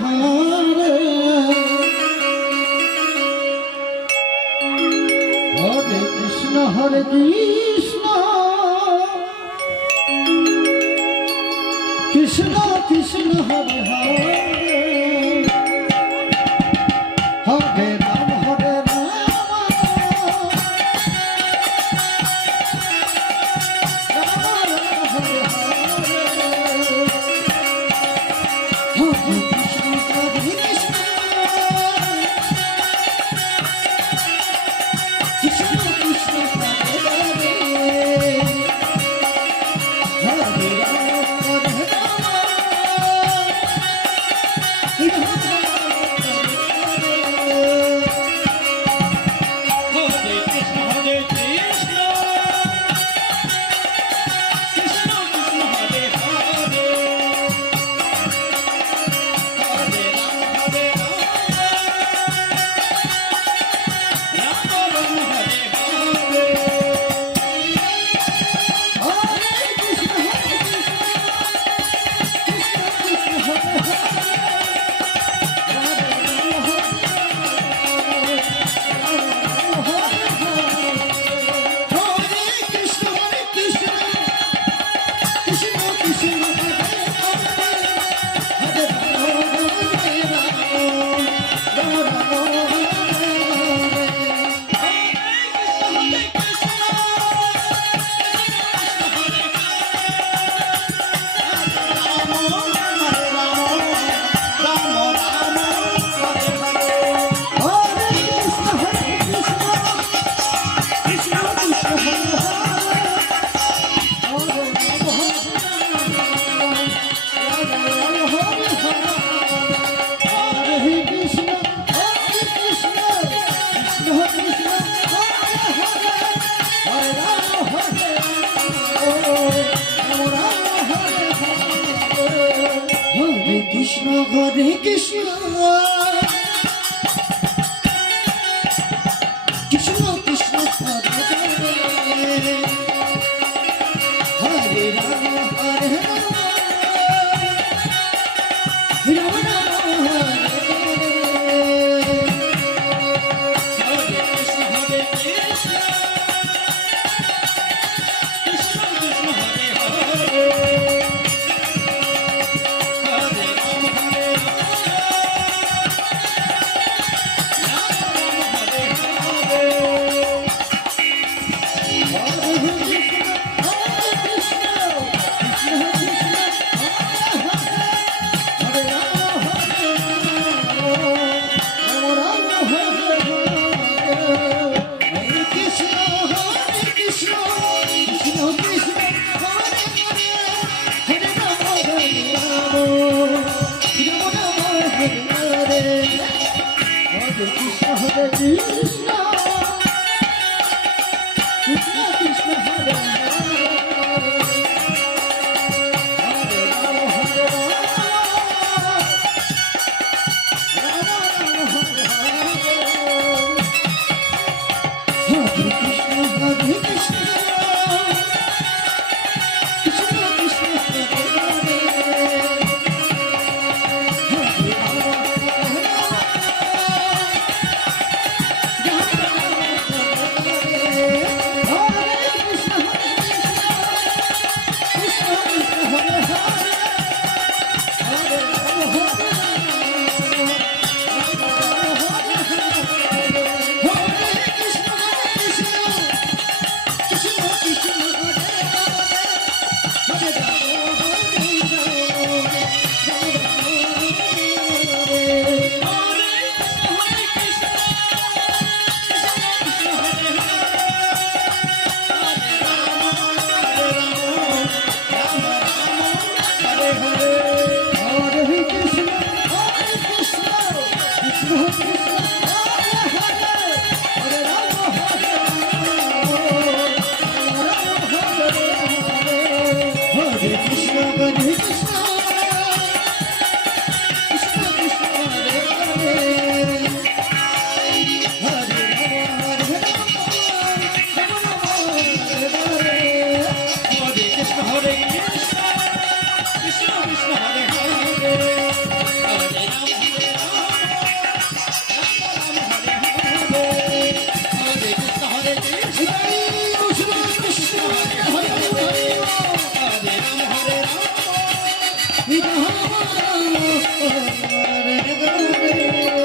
হারে হরে কৃষ্ণ হরে কৃষ্ণ কৃষ্ণ কৃষ্ণ হরে হরে হরে রাম হরে রাম রাম রাম হরে হরে হরে কৃষ্ণ হরে কৃষ্ণ কৃষ্ণ কৃষ্ণ হরে হরে হরে রাম হরে রাম কৃষ্ণ হরে কৃষ্ণ কৃষ্ণ কৃষ্ণ হরে হরে হরে রাম হরে রাম রাম রাম হরে হরে কৃষ্ণ হরে কৃষ্ণ কৃষ্ণ কৃষ্ণ হরে হরে Oh রাম হরে হরে